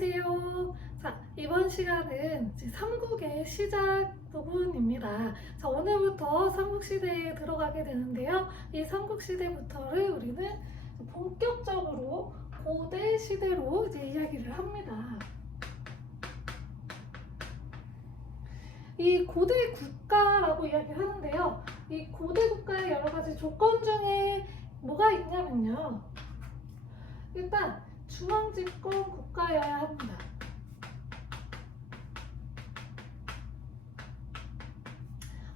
안녕하세요. 자, 이번 시간은 이제 삼국의 시작 부분입니다. 자, 오늘부터 삼국시대에 들어가게 되는데요. 이 삼국시대부터를 우리는 본격적으로 고대 시대로 이제 이야기를 합니다. 이 고대 국가라고 이야기를 하는데요. 이 고대 국가의 여러 가지 조건 중에 뭐가 있냐면요. 일단 중앙집권 국가여야 합니다.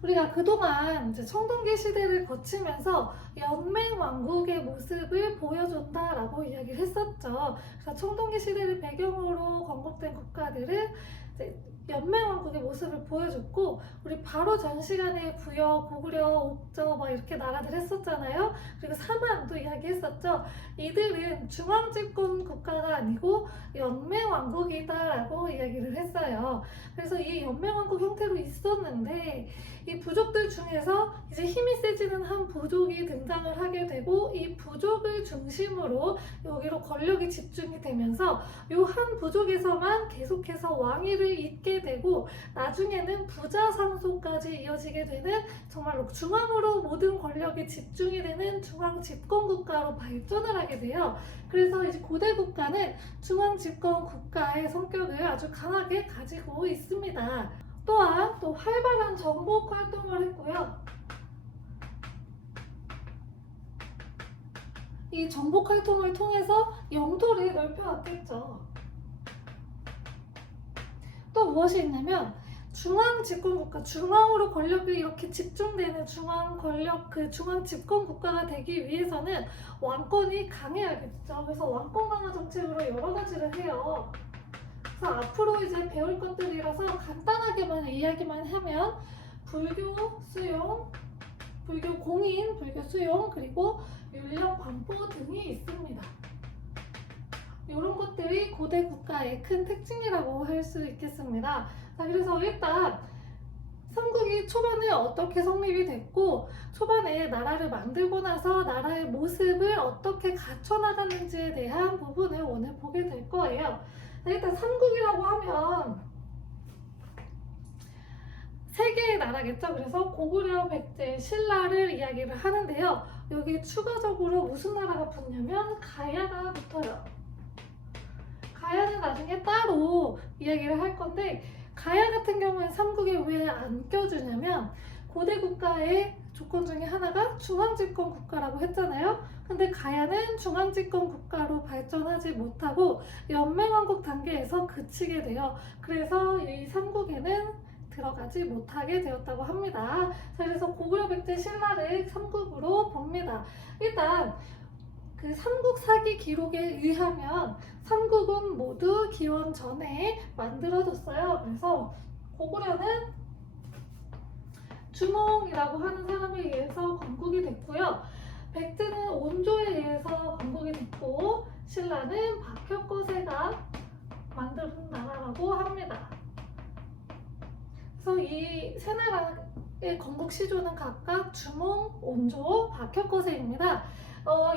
우리가 그동안 이제 청동기 시대를 거치면서 연맹왕국의 모습을 보여준다라고 이야기를 했었죠. 그래서 청동기 시대를 배경으로 건국된 국가들은 이제 연맹왕국의 모습을 보여줬고, 우리 바로 전 시간에 부여, 고구려, 옥저 막 이렇게 나라들 했었잖아요. 그리고 사만도 이야기했었죠. 이들은 중앙집권 국가가 아니고 연맹왕국이다라고 이야기를 했어요. 그래서 이 연맹왕국 형태로 있었는데, 이 부족들 중에서 이제 힘이 세지는 한 부족이 등장을 하게 되고, 이 부족을 중심으로 여기로 권력이 집중이 되면서 이 한 부족에서만 계속해서 왕위를 잇게 되고, 나중에는 부자 상소까지 이어지게 되는 정말로 중앙으로 모든 권력이 집중이 되는 중앙 집권 국가로 발전을 하게 돼요. 그래서 이제 고대 국가는 중앙 집권 국가의 성격을 아주 강하게 가지고 있습니다. 또한 또 활발한 정복 활동을 했고요. 이 정복 활동을 통해서 영토를 넓혀왔겠죠. 또 무엇이 있냐면 중앙 집권 국가, 중앙으로 권력이 이렇게 집중되는 중앙 권력, 중앙 집권 국가가 되기 위해서는 왕권이 강해야겠죠. 그래서 왕권 강화 정책으로 여러 가지를 해요. 그래서 앞으로 이제 배울 것들이라서 간단하게만 이야기만 하면 불교 수용, 불교 공인, 불교 수용, 그리고 율령 반포 등이 있습니다. 이런 것들이 고대 국가의 큰 특징이라고 할 수 있겠습니다. 자, 그래서 일단 삼국이 초반에 어떻게 성립이 됐고, 초반에 나라를 만들고 나서 나라의 모습을 어떻게 갖춰나갔는지에 대한 부분을 오늘 보게 될 거예요. 자, 일단 삼국이라고 하면 세 개의 나라겠죠. 그래서 고구려, 백제, 신라를 이야기를 하는데요. 여기 추가적으로 무슨 나라가 붙냐면 가야가 붙어요. 가야는 나중에 따로 이야기를 할 건데, 가야 같은 경우는 삼국에 왜 안 껴주냐면 고대 국가의 조건 중에 하나가 중앙집권 국가라고 했잖아요. 근데 가야는 중앙집권 국가로 발전하지 못하고 연맹왕국 단계에서 그치게 돼요. 그래서 이 삼국에는 들어가지 못하게 되었다고 합니다. 자, 그래서 고구려, 백제, 신라를 삼국으로 봅니다. 일단 그 삼국사기 기록에 의하면 삼국은 모두 기원 전에 만들어졌어요. 그래서 고구려는 주몽이라고 하는 사람에 의해서 건국이 됐고요. 백제는 온조에 의해서 건국이 됐고, 신라는 박혁거세가 만든 나라라고 합니다. 그래서 이 세 나라의 건국 시조는 각각 주몽, 온조, 박혁거세입니다.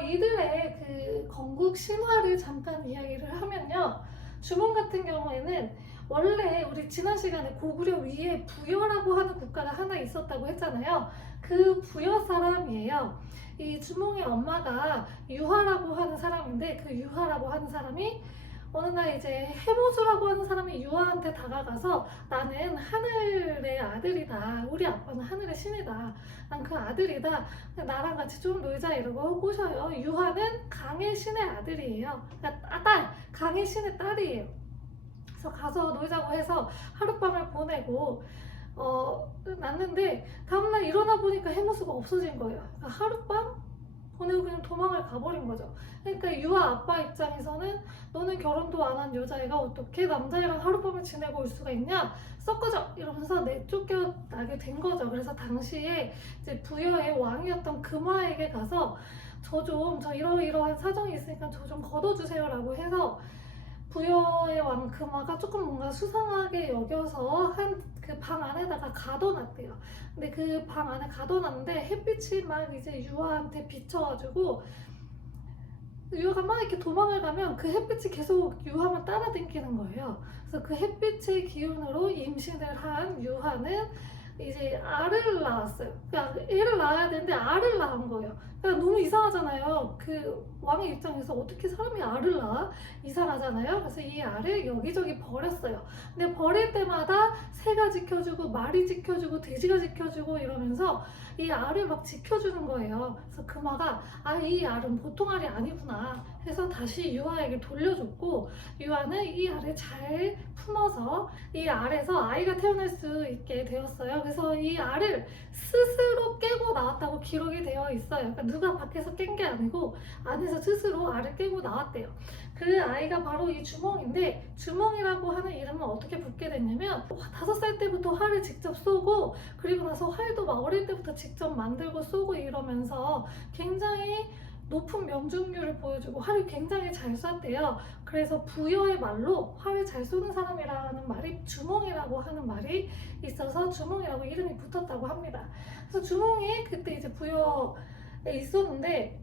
이들의 그 건국 신화를 잠깐 이야기를 하면요. 주몽 같은 경우에는 원래 우리 지난 시간에 고구려 위에 부여라고 하는 국가가 하나 있었다고 했잖아요. 그 부여 사람이에요. 이 주몽의 엄마가 유하라고 하는 사람인데, 그 유하라고 하는 사람이 어느 날 이제 해모수라고 하는 사람이 유아한테 다가가서 나는 하늘의 아들이다. 우리 아빠는 하늘의 신이다. 난 그 아들이다. 나랑 같이 좀 놀자 이러고 꼬셔요. 유하는 강의 신의 아들이에요. 그러니까 강의 신의 딸이에요. 그래서 가서 놀자고 해서 하룻밤을 보내고 났는데, 다음날 일어나 보니까 해모수가 없어진 거예요. 그러니까 하룻밤 보내고 그냥 도망을 가버린 거죠. 그러니까 유아 아빠 입장에서는 너는 결혼도 안 한 여자애가 어떻게 남자애랑 하룻밤을 지내고 올 수가 있냐? 썩어져! 이러면서 내쫓겨나게 된 거죠. 그래서 당시에 이제 부여의 왕이었던 금화에게 가서 저 이러이러한 사정이 있으니까 저 좀 걷어주세요 라고 해서, 부여의 왕 금화가 조금 뭔가 수상하게 여겨서 한 그 방 안에다가 가둬놨대요. 근데 그 방 안에 가둬놨는데 햇빛이 막 이제 유아한테 비쳐가지고 유아가 막 이렇게 도망을 가면 그 햇빛이 계속 유아만 따라다니는 거예요. 그래서 그 햇빛의 기운으로 임신을 한 유아는 이제 알을 낳았어요. 그러니까 애를 낳아야 되는데 알을 낳은 거예요. 그러니까 너무 이상하잖아요. 그 왕의 입장에서 어떻게 사람이 알을 낳아? 이상하잖아요. 그래서 이 알을 여기저기 버렸어요. 근데 버릴 때마다 새가 지켜주고 말이 지켜주고 돼지가 지켜주고 이러면서 이 알을 막 지켜주는 거예요. 그래서 금화가 이 알은 보통 알이 아니구나 해서 다시 유아에게 돌려줬고, 유아는 이 알을 잘 품어서 이 알에서 아이가 태어날 수 있게 되었어요. 그래서 이 알을 스스로 깨고 나왔다고 기록이 되어 있어요. 그러니까 누가 밖에서 깬 게 아니고 안에서 스스로 알을 깨고 나왔대요. 그 아이가 바로 이 주몽인데, 주몽이라고 하는 이름은 어떻게 붙게 됐냐면 5살 때부터 활을 직접 쏘고, 그리고 나서 활도 막 어릴 때부터 직접 만들고 쏘고 이러면서 굉장히 높은 명중률을 보여주고 활을 굉장히 잘 쐈대요. 그래서 부여의 말로 활을 잘 쏘는 사람이라는 말이 주몽이라고 하는 말이 있어서 주몽이라고 이름이 붙었다고 합니다. 그래서 주몽이 그때 이제 부여에 있었는데,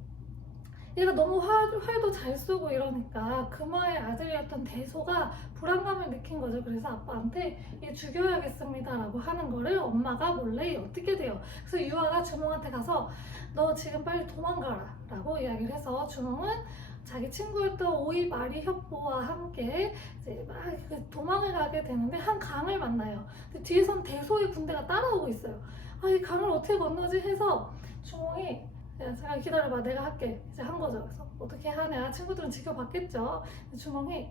얘가 너무 활도 잘 쏘고 이러니까 금화의 아들이었던 대소가 불안감을 느낀 거죠. 그래서 아빠한테 얘 죽여야겠습니다 라고 하는 거를 엄마가 몰래 어떻게 돼요. 그래서 유아가 주몽한테 가서 너 지금 빨리 도망가라 라고 이야기를 해서, 주몽은 자기 친구였던 오이 마리 협보와 함께 이제 막 도망을 가게 되는데 한 강을 만나요. 근데 뒤에선 대소의 군대가 따라오고 있어요. 이 강을 어떻게 건너지 해서 주몽이 야, 잠깐 기다려봐, 내가 할게. 이제 한 거죠. 그래서 어떻게 하냐, 친구들은 지켜봤겠죠. 주몽이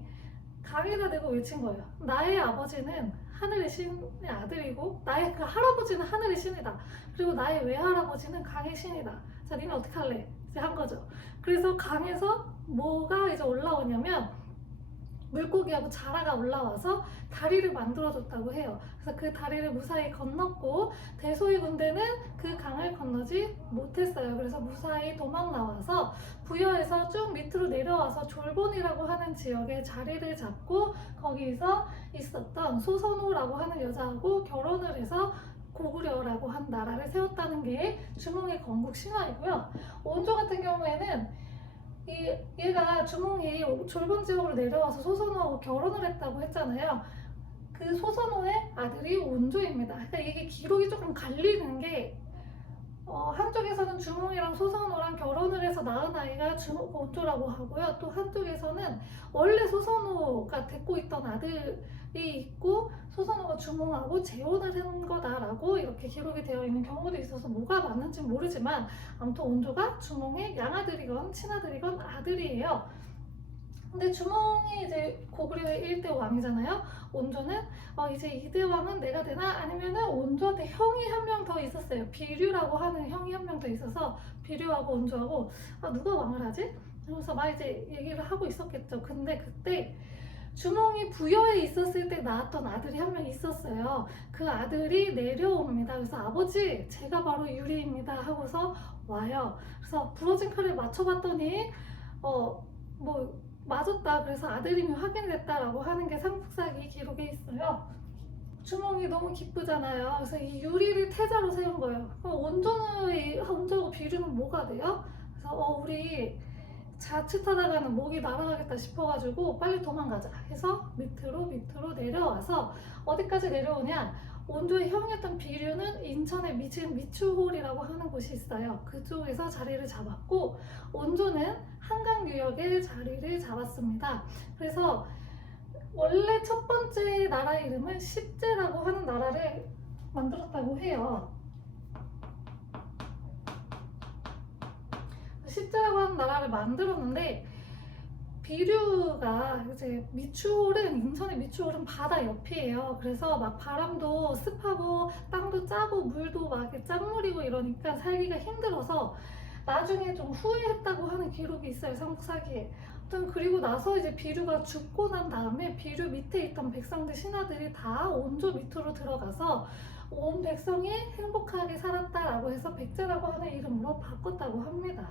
강에다 대고 외친 거예요. 나의 아버지는 하늘의 신의 아들이고 나의 그 할아버지는 하늘의 신이다. 그리고 나의 외할아버지는 강의 신이다. 자, 니네 어떻게 할래? 이제 한 거죠. 그래서 강에서 뭐가 이제 올라오냐면 물고기하고 자라가 올라와서 다리를 만들어줬다고 해요. 그래서 그 다리를 무사히 건넜고, 대소의 군대는 그 강을 건너지 못했어요. 그래서 무사히 도망 나와서 부여에서 쭉 밑으로 내려와서 졸본이라고 하는 지역에 자리를 잡고, 거기서 있었던 소선호라고 하는 여자하고 결혼을 해서 고구려라고 한 나라를 세웠다는 게 주몽의 건국 신화이고요. 온조 같은 경우에는 얘가 주몽이 졸본 지역으로 내려와서 소선호하고 결혼을 했다고 했잖아요. 그 소선호의 아들이 온조입니다. 그러니까 이게 기록이 조금 갈리는 게, 한쪽에서는 주몽이랑 소선호랑 결혼을 해서 낳은 아이가 온조라고 하고요. 또 한쪽에서는 원래 소선호가 데리고 있던 아들이 있고 소선호가 주몽하고 재혼을 한 거다라고 이렇게 기록이 되어 있는 경우도 있어서 뭐가 맞는지 모르지만, 아무튼 온조가 주몽의 양아들이건 친아들이건 아들이에요. 근데 주몽이 이제 고구려의 1대 왕이잖아요. 온조는 이제 2대 왕은 내가 되나? 아니면은 온조한테 형이 한 명 더 있었어요. 비류라고 하는 형이 한 명 더 있어서 비류하고 온조하고 누가 왕을 하지? 그래서 막 이제 얘기를 하고 있었겠죠. 근데 그때 주몽이 부여에 있었을 때 낳았던 아들이 한 명 있었어요. 그 아들이 내려옵니다. 그래서 아버지, 제가 바로 유리입니다 하고서 와요. 그래서 부러진 칼을 맞춰봤더니 뭐 맞았다. 그래서 아들임이 확인됐다라고 하는 게 삼국사기 기록에 있어요. 주몽이 너무 기쁘잖아요. 그래서 이 유리를 태자로 세운 거예요. 그럼 온조하고 비류는 뭐가 돼요? 그래서 우리 자칫하다가는 목이 날아가겠다 싶어가지고 빨리 도망가자 해서 밑으로 내려와서, 어디까지 내려오냐, 온조의 형이었던 비류는 인천의 미추홀이라고 하는 곳이 있어요. 그쪽에서 자리를 잡았고, 온조는 한강유역에 자리를 잡았습니다. 그래서 원래 첫 번째 나라 이름은 십제라고 하는 나라를 만들었다고 해요. 십제라고 하는 나라를 만들었는데, 비류가 이제 인천의 미추홀은 바다 옆이에요. 그래서 막 바람도 습하고 땅도 짜고 물도 막 짠물이고 이러니까 살기가 힘들어서 나중에 좀 후회했다고 하는 기록이 있어요, 삼국사기에. 아무튼 그리고 나서 이제 비류가 죽고 난 다음에 비류 밑에 있던 백성들, 신하들이 다 온조 밑으로 들어가서 온 백성이 행복하게 살았다라고 해서 백제라고 하는 이름으로 바꿨다고 합니다.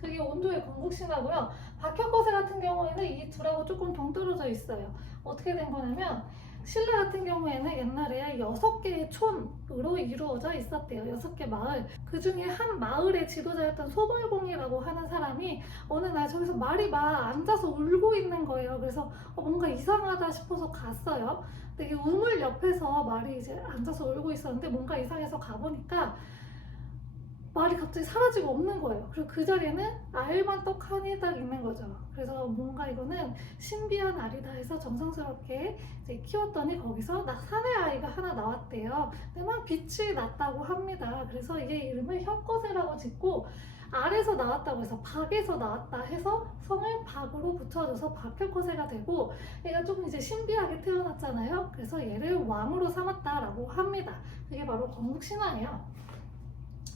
그게 온조의 건국신화고요. 박혁거세 같은 경우에는 이 둘하고 조금 동떨어져 있어요. 어떻게 된 거냐면, 신라 같은 경우에는 옛날에 6개의 촌으로 이루어져 있었대요. 6개 마을. 그 그 중에 한 마을의 지도자였던 소벌공이라고 하는 사람이 어느 날 저기서 말이 막 앉아서 울고 있는 거예요. 그래서 뭔가 이상하다 싶어서 갔어요. 근데 이 우물 옆에서 말이 이제 앉아서 울고 있었는데 뭔가 이상해서 가보니까 말이 갑자기 사라지고 없는 거예요. 그리고 그 자리에는 알만 떡 하니 딱 있는 거죠. 그래서 뭔가 이거는 신비한 알이다 해서 정성스럽게 이제 키웠더니 거기서 사내 아이가 하나 나왔대요. 근데 막 빛이 났다고 합니다. 그래서 이게 이름을 혁거세라고 짓고 알에서 나왔다고 해서 박에서 나왔다 해서 성을 박으로 붙여줘서 박혁거세가 되고 얘가 조금 이제 신비하게 태어났잖아요. 그래서 얘를 왕으로 삼았다라고 합니다. 그게 바로 건국신화예요.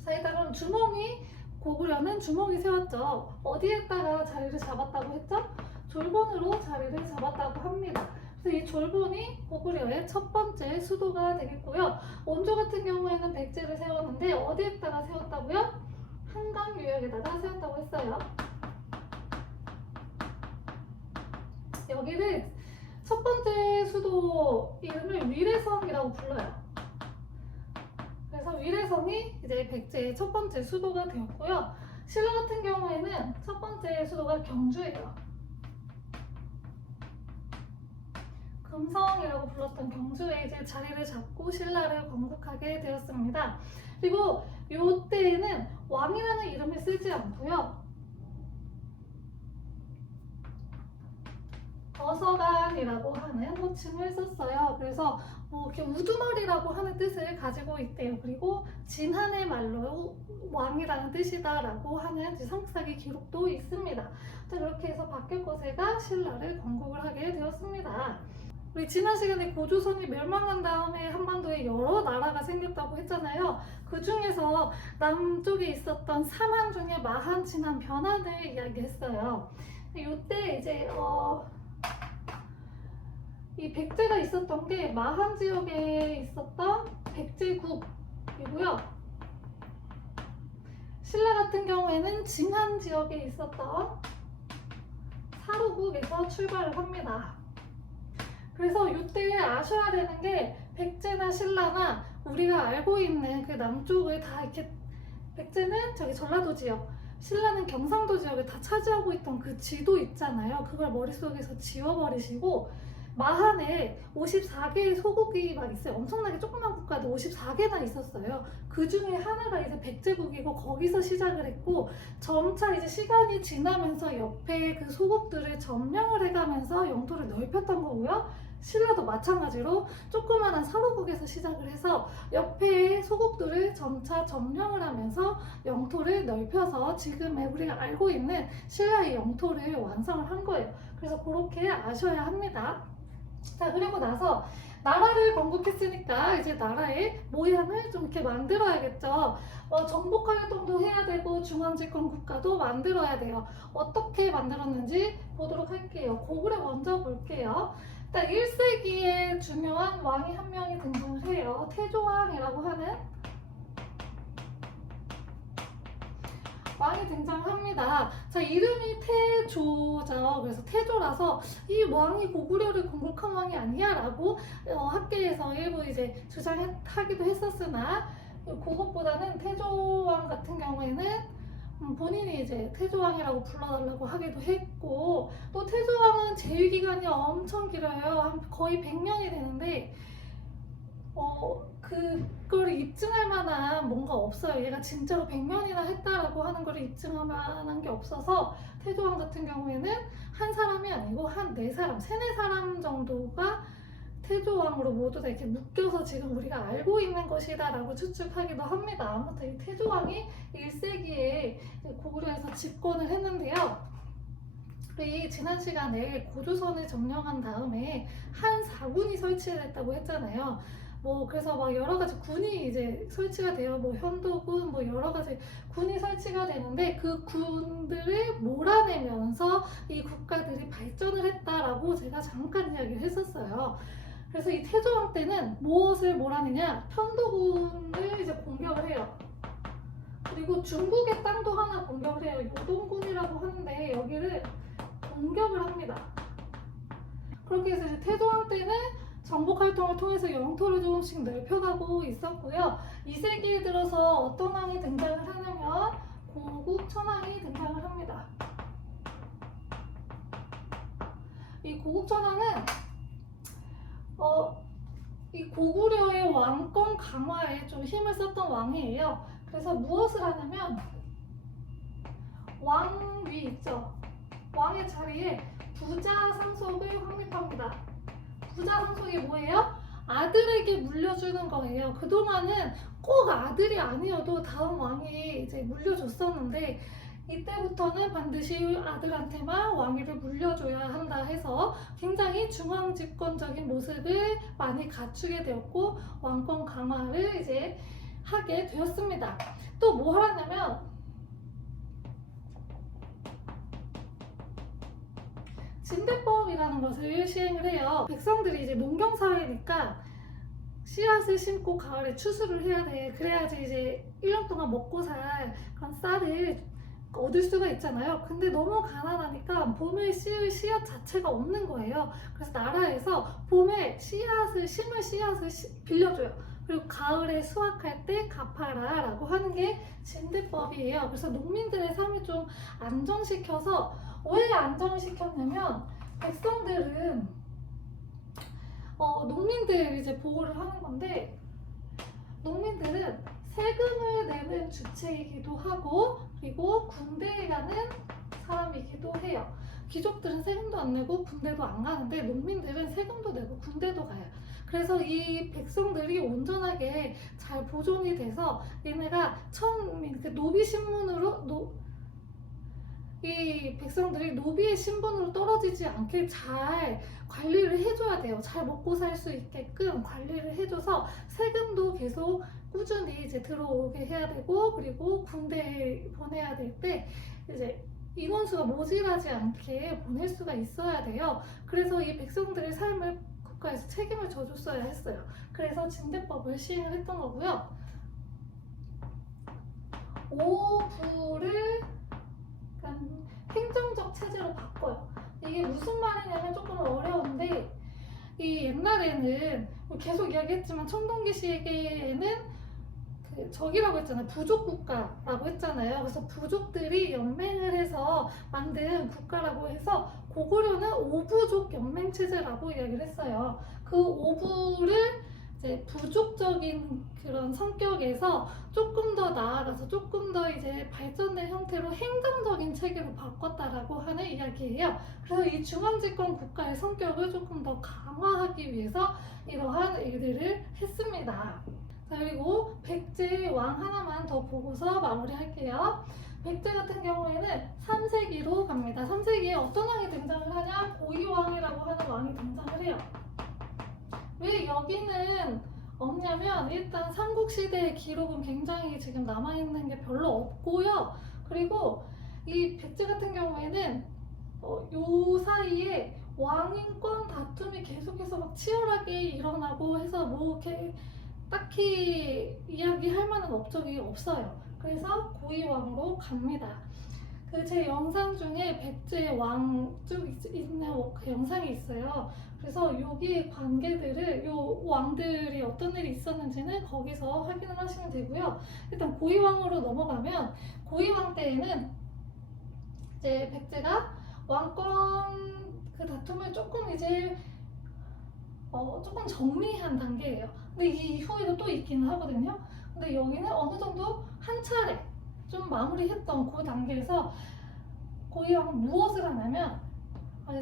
자, 일단 그럼 주몽이 고구려는 주몽이 세웠죠. 어디에다가 자리를 잡았다고 했죠? 졸본으로 자리를 잡았다고 합니다. 그래서 이 졸본이 고구려의 첫 번째 수도가 되겠고요. 원조 같은 경우에는 백제를 세웠는데 어디에다가 세웠다고요? 한강 유역에다가 세웠다고 했어요. 여기를 첫 번째 수도 이름을 위례성이라고 불러요. 그래서 위례성이 이제 백제의 첫 번째 수도가 되었고요. 신라 같은 경우에는 첫 번째 수도가 경주예요. 금성이라고 불렀던 경주에 이제 자리를 잡고 신라를 건국하게 되었습니다. 그리고 이때에는 왕이라는 이름을 쓰지 않고요. 어서간이라고 하는 호칭을 썼어요. 그래서 뭐 이렇게 우두머리라고 하는 뜻을 가지고 있대요. 그리고 진한의 말로 왕이라는 뜻이다라고 하는 성사기 기록도 있습니다. 자, 그렇게 해서 박혁거세가 신라를 건국을 하게 되었습니다. 우리 지난 시간에 고조선이 멸망한 다음에 한반도에 여러 나라가 생겼다고 했잖아요. 그 중에서 남쪽에 있었던 삼한 중에 마한, 진한, 변한을 이야기했어요. 이때 이제 이 백제가 있었던 게 마한 지역에 있었던 백제국이고요. 신라 같은 경우에는 진한 지역에 있었던 사루국에서 출발을 합니다. 그래서 이때 아셔야 되는 게 백제나 신라나 우리가 알고 있는 그 남쪽을 다 이렇게 백제는 저기 전라도 지역, 신라는 경상도 지역을 다 차지하고 있던 그 지도 있잖아요. 그걸 머릿속에서 지워버리시고 마한에 54개의 소국이 막 있어요. 엄청나게 조그만 국가도 54개나 있었어요. 그 중에 하나가 이제 백제국이고 거기서 시작을 했고 점차 이제 시간이 지나면서 옆에 그 소국들을 점령을 해가면서 영토를 넓혔던 거고요. 신라도 마찬가지로 조그만한 사로국에서 시작을 해서 옆에 소국들을 점차 점령을 하면서 영토를 넓혀서 지금의 우리가 알고 있는 신라의 영토를 완성을 한 거예요. 그래서 그렇게 아셔야 합니다. 자, 그리고 나서 나라를 건국했으니까 이제 나라의 모양을 좀 이렇게 만들어야겠죠. 정복 활동도 해야 되고 중앙집권 국가도 만들어야 돼요. 어떻게 만들었는지 보도록 할게요. 고구려 먼저 볼게요. 일단 1세기에 중요한 왕이 한 명이 등장을 해요. 태조왕이라고 하는 왕이 등장합니다. 자, 이름이 태조죠. 그래서 태조라서 이 왕이 고구려를 건국한 왕이 아니야 라고 학계에서 일부 이제 주장하기도 했었으나 그것보다는 태조왕 같은 경우에는 본인이 이제 태조왕이라고 불러달라고 하기도 했고 또 태조왕은 재위기간이 엄청 길어요. 거의 100년이 되는데 그걸 입증할 만한 뭔가 없어요. 얘가 진짜로 100년이나 했다라고 하는 걸 입증할 만한 게 없어서 태조왕 같은 경우에는 한 사람이 아니고 한 4사람, 3-4사람 정도가 태조왕으로 모두 다 이렇게 묶여서 지금 우리가 알고 있는 것이다 라고 추측하기도 합니다. 아무튼 이 태조왕이 1세기에 고구려에서 집권을 했는데요. 우리 지난 시간에 고조선을 점령한 다음에 한 4군이 설치됐다고 했잖아요. 그래서 막 여러 가지 군이 이제 설치가 돼요. 현도군, 여러 가지 군이 설치가 되는데 그 군들을 몰아내면서 이 국가들이 발전을 했다라고 제가 잠깐 이야기를 했었어요. 그래서 이 태조왕 때는 무엇을 몰아내냐? 현도군을 이제 공격을 해요. 그리고 중국의 땅도 하나 공격을 해요. 요동군이라고 하는데 여기를 공격을 합니다. 그렇게 해서 이제 태조왕 때는 정복 활동을 통해서 영토를 조금씩 넓혀가고 있었고요. 2세기에 들어서 어떤 왕이 등장을 하냐면 고국 천왕이 등장을 합니다. 이 고국 천왕은 이 고구려의 왕권 강화에 좀 힘을 썼던 왕이에요. 그래서 무엇을 하냐면 왕위 있죠. 왕의 자리에 부자 상속을 확립합니다. 부자 상속이 뭐예요? 아들에게 물려주는 거예요. 그동안은 꼭 아들이 아니어도 다음 왕이 이제 물려줬었는데 이때부터는 반드시 아들한테만 왕위를 물려줘야 한다 해서 굉장히 중앙 집권적인 모습을 많이 갖추게 되었고 왕권 강화를 이제 하게 되었습니다. 또 뭐 하냐면 진대법이라는 것을 시행을 해요. 백성들이 이제 농경 사회니까 씨앗을 심고 가을에 추수를 해야 돼. 그래야지 이제 1년 동안 먹고 살 그런 쌀을 얻을 수가 있잖아요. 근데 너무 가난하니까 봄에 씌울 씨앗 자체가 없는 거예요. 그래서 나라에서 봄에 심을 씨앗을 빌려줘요. 그리고 가을에 수확할 때 갚아라 라고 하는 게 진대법이에요. 그래서 농민들의 삶을 좀 안정시켜서 왜 안정을 시켰냐면 백성들은 농민들 이제 보호를 하는 건데 농민들은 세금을 내는 주체이기도 하고 그리고 군대에 가는 사람이기도 해요. 귀족들은 세금도 안 내고 군대도 안 가는데 농민들은 세금도 내고 군대도 가요. 그래서 이 백성들이 온전하게 잘 보존이 돼서 얘네가 노비 신분으로 이 백성들이 노비의 신분으로 떨어지지 않게 잘 관리를 해줘야 돼요. 잘 먹고 살 수 있게끔 관리를 해줘서 세금도 계속 꾸준히 이제 들어오게 해야 되고 그리고 군대에 보내야 될 때 이제 인원수가 모자라지 않게 보낼 수가 있어야 돼요. 그래서 이 백성들의 삶을 국가에서 책임을 져줬어야 했어요. 그래서 진대법을 시행을 했던 거고요. 오부를 행정적 체제로 바꿔요. 이게 무슨 말이냐면 조금 어려운데 이 옛날에는 계속 이야기했지만 청동기 시기에는 적이라고 했잖아요. 부족 국가라고 했잖아요. 그래서 부족들이 연맹을 해서 만든 국가라고 해서 고구려는 오부족 연맹 체제라고 이야기를 했어요. 그 오부를 이제 부족적인 그런 성격에서 조금 더 나아가서 조금 더 이제 발전된 형태로 행정적인 체계로 바꿨다라고 하는 이야기예요. 그래서 이 중앙집권 국가의 성격을 조금 더 강화하기 위해서 이러한 일들을 했습니다. 자, 그리고 백제 왕 하나만 더 보고서 마무리할게요. 백제 같은 경우에는 3세기로 갑니다. 3세기에 어떤 왕이 등장을 하냐? 고이왕이라고 하는 왕이 등장을 해요. 왜 여기는 없냐면 일단 삼국시대의 기록은 굉장히 지금 남아있는 게 별로 없고요. 그리고 이 백제 같은 경우에는 요 사이에 왕인권 다툼이 계속해서 막 치열하게 일어나고 해서 뭐 이렇게 딱히 이야기할 만한 업적이 없어요. 그래서 고이왕으로 갑니다. 제 영상 중에 백제 왕 쭉 있는 그 영상이 있어요. 그래서 여기 관계들을 요 왕들이 어떤 일이 있었는지는 거기서 확인을 하시면 되고요. 일단 고이왕으로 넘어가면 고이왕 때에는 이제 백제가 왕권 그 다툼을 조금 이제 조금 정리한 단계예요. 근데 이 이후에도 또 있기는 하거든요. 근데 여기는 어느 정도 한 차례 좀 마무리했던 그 단계에서 고이왕은 무엇을 하냐면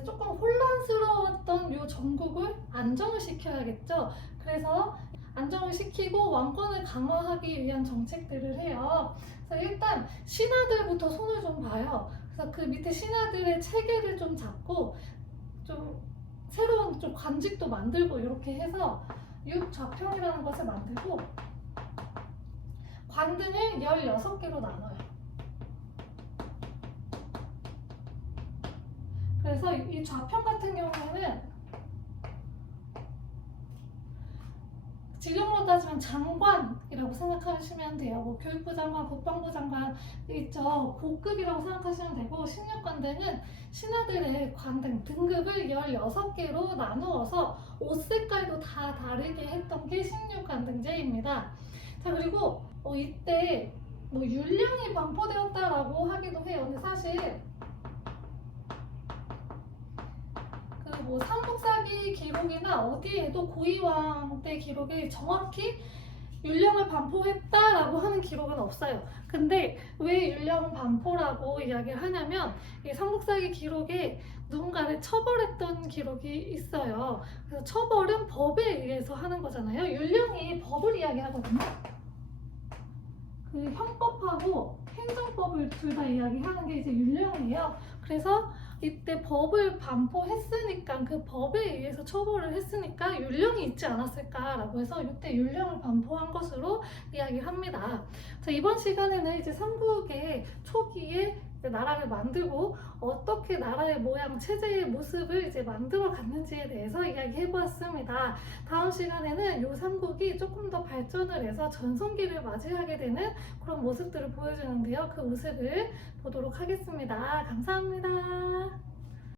조금 혼란스러웠던 이 전국을 안정을 시켜야겠죠. 그래서 안정을 시키고 왕권을 강화하기 위한 정책들을 해요. 그래서 일단 신하들부터 손을 좀 봐요. 그래서 그 밑에 신하들의 체계를 좀 잡고 좀 새로운 좀 관직도 만들고 이렇게 해서 육좌평이라는 것을 만들고 관등을 16개로 나눠요. 그래서 이 좌평 같은 경우에는 지금으로 따지면 장관이라고 생각하시면 돼요. 뭐 교육부 장관, 국방부 장관 있죠. 고급이라고 생각하시면 되고 16관등은 신하들의 관등 등급을 16개로 나누어서 옷 색깔도 다 다르게 했던 게 16관등제입니다. 자, 그리고 이때 뭐 율령이 반포되었다라고 하기도 해요. 근데 사실 뭐 삼국사기 기록이나 어디에도 고이왕 때 기록에 정확히 율령을 반포했다라고 하는 기록은 없어요. 근데 왜 율령 반포라고 이야기를 하냐면 이 삼국사기 기록에 누군가를 처벌했던 기록이 있어요. 그래서 처벌은 법에 의해서 하는 거잖아요. 율령이 법을 이야기하거든요. 그 형법하고 행정법을 둘 다 이야기하는 게 이제 율령이에요. 그래서 이때 법을 반포했으니까 그 법에 의해서 처벌을 했으니까 율령이 있지 않았을까라고 해서 이때 율령을 반포한 것으로 이야기를 합니다. 자, 이번 시간에는 이제 삼국의 초기에 이제 나라를 만들고 어떻게 나라의 모양, 체제의 모습을 이제 만들어 갔는지에 대해서 이야기해 보았습니다. 다음 시간에는 요 삼국이 조금 더 발전을 해서 전성기를 맞이하게 되는 그런 모습들을 보여주는데요. 그 모습을 보도록 하겠습니다. 감사합니다.